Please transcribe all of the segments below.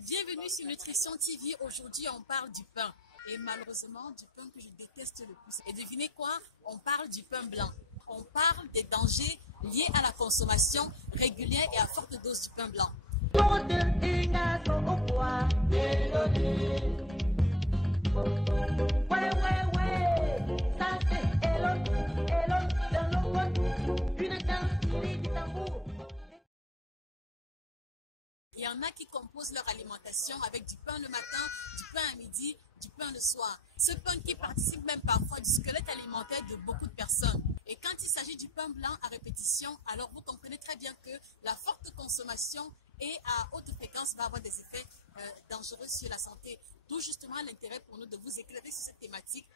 Bienvenue sur Nutrition TV. Aujourd'hui, on parle du pain. Et malheureusement, du pain que je déteste le plus. Et devinez quoi? On parle du pain blanc. On parle des dangers liés à la consommation régulière et à forte dose du pain blanc. Il y en a qui composent leur alimentation avec du pain le matin, du pain à midi, du pain le soir. Ce pain qui participe même parfois du squelette alimentaire de beaucoup de personnes. Et quand il s'agit du pain blanc à répétition, alors vous comprenez très bien que la forte consommation et à haute fréquence va avoir des effets dangereux sur la santé. D'où justement l'intérêt pour nous de vous éclairer sur cette thématique.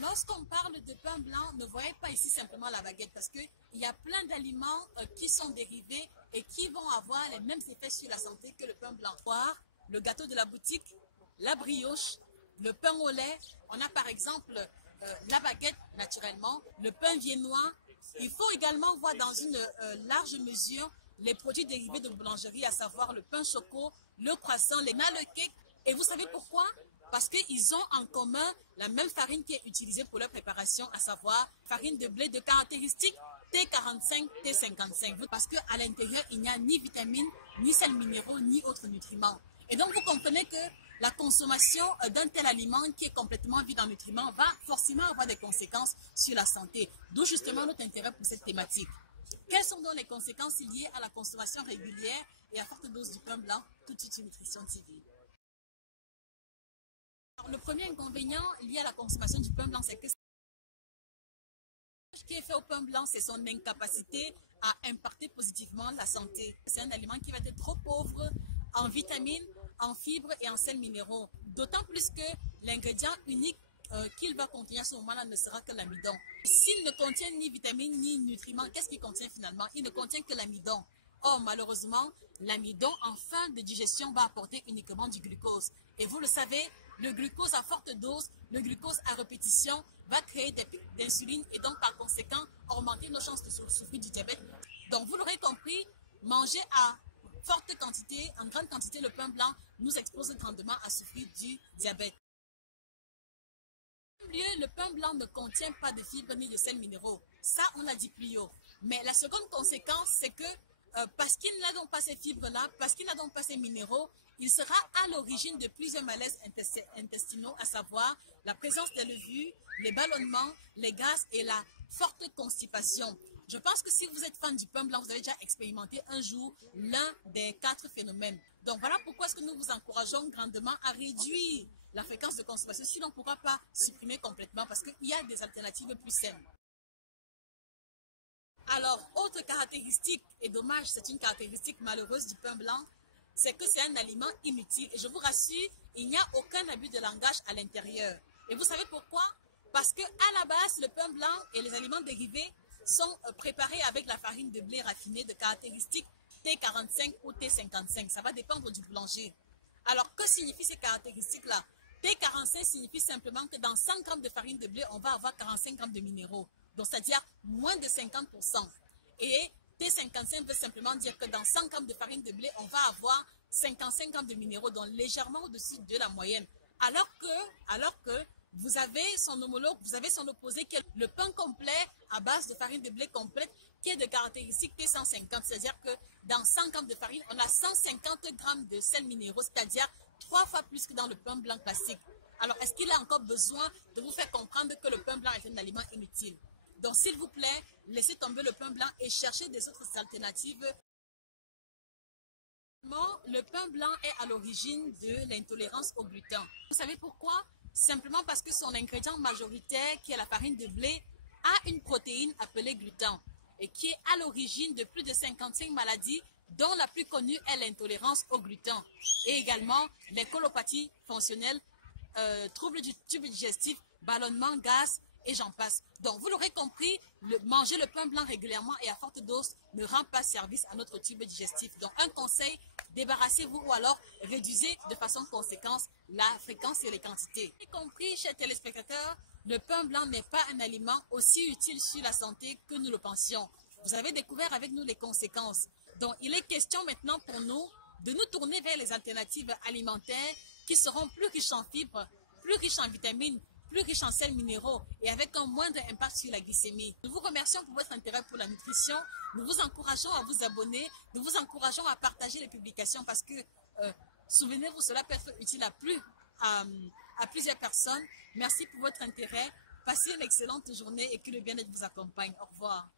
Lorsqu'on parle de pain blanc, ne voyez pas ici simplement la baguette parce qu'il y a plein d'aliments qui sont dérivés et qui vont avoir les mêmes effets sur la santé que le pain blanc. Le gâteau de la boutique, la brioche, le pain au lait. On a par exemple la baguette naturellement, le pain viennois. Il faut également voir dans une large mesure les produits dérivés de boulangerie, à savoir le pain choco, le croissant, le cake. Et vous savez pourquoi? Parce qu'ils ont en commun la même farine qui est utilisée pour leur préparation, à savoir farine de blé de caractéristique T45, T55. Parce qu'à l'intérieur, il n'y a ni vitamines, ni sels minéraux, ni autres nutriments. Et donc, vous comprenez que la consommation d'un tel aliment qui est complètement vide en nutriments va forcément avoir des conséquences sur la santé. D'où justement notre intérêt pour cette thématique. Quelles sont donc les conséquences liées à la consommation régulière et à forte dose du pain blanc? Tout de suite, Nutrition TV. Alors, le premier inconvénient lié à la consommation du pain blanc, c'est que ce qui est fait au pain blanc, c'est son incapacité à impacter positivement la santé. C'est un aliment qui va être trop pauvre en vitamines, en fibres et en sels minéraux. D'autant plus que l'ingrédient unique qu'il va contenir à ce moment-là ne sera que l'amidon. S'il ne contient ni vitamines ni nutriments, qu'est-ce qu'il contient finalement? Il ne contient que l'amidon. Or, malheureusement, l'amidon en fin de digestion va apporter uniquement du glucose. Et vous le savez, le glucose à forte dose, le glucose à répétition va créer des pics d'insuline et donc par conséquent augmenter nos chances de souffrir du diabète. Donc vous l'aurez compris, manger à forte quantité, en grande quantité le pain blanc nous expose grandement à souffrir du diabète. En premier lieu, le pain blanc ne contient pas de fibres ni de sels minéraux. Ça, on l'a dit plus haut. Mais la seconde conséquence, c'est que parce qu'il n'a donc pas ces fibres-là, parce qu'il n'a donc pas ces minéraux, il sera à l'origine de plusieurs malaises intestinaux, à savoir la présence des levures, les ballonnements, les gaz et la forte constipation. Je pense que si vous êtes fan du pain blanc, vous avez déjà expérimenté un jour l'un des 4 phénomènes. Donc voilà pourquoi est-ce que nous vous encourageons grandement à réduire la fréquence de consommation, sinon on ne pourra pas supprimer complètement parce qu'il y a des alternatives plus saines. Alors, autre caractéristique, et dommage, c'est une caractéristique malheureuse du pain blanc, c'est que c'est un aliment inutile. Et je vous rassure, il n'y a aucun abus de langage à l'intérieur. Et vous savez pourquoi? Parce qu'à la base, le pain blanc et les aliments dérivés sont préparés avec la farine de blé raffinée de caractéristique T45 ou T55. Ça va dépendre du boulanger. Alors, que signifient ces caractéristiques-là? T45 signifie simplement que dans 100 grammes de farine de blé, on va avoir 45 grammes de minéraux. Donc, c'est-à-dire moins de 50%. Et T55 veut simplement dire que dans 100 grammes de farine de blé, on va avoir 55 grammes de minéraux, donc légèrement au-dessus de la moyenne. Alors que vous avez son homologue, vous avez son opposé qui est le pain complet à base de farine de blé complète qui est de caractéristique T150. C'est-à-dire que dans 100 grammes de farine, on a 150 grammes de sels minéraux, c'est-à-dire 3 fois plus que dans le pain blanc classique. Alors, est-ce qu'il a encore besoin de vous faire comprendre que le pain blanc est un aliment inutile? Donc, s'il vous plaît, laissez tomber le pain blanc et cherchez des autres alternatives. Le pain blanc est à l'origine de l'intolérance au gluten. Vous savez pourquoi? Simplement parce que son ingrédient majoritaire, qui est la farine de blé, a une protéine appelée gluten et qui est à l'origine de plus de 55 maladies, dont la plus connue est l'intolérance au gluten et également les colopathies fonctionnelles, troubles du tube digestif, ballonnement, gaz, et j'en passe. Donc, vous l'aurez compris, manger le pain blanc régulièrement et à forte dose ne rend pas service à notre tube digestif. Donc, un conseil, débarrassez-vous ou alors réduisez de façon conséquente la fréquence et les quantités. Y compris, chers téléspectateurs, le pain blanc n'est pas un aliment aussi utile sur la santé que nous le pensions. Vous avez découvert avec nous les conséquences. Donc, il est question maintenant pour nous de nous tourner vers les alternatives alimentaires qui seront plus riches en fibres, plus riches en vitamines, plus riches en sels minéraux et avec un moindre impact sur la glycémie. Nous vous remercions pour votre intérêt pour la nutrition. Nous vous encourageons à vous abonner. Nous vous encourageons à partager les publications parce que, souvenez-vous, cela peut être utile à plusieurs personnes. Merci pour votre intérêt. Passez une excellente journée et que le bien-être vous accompagne. Au revoir.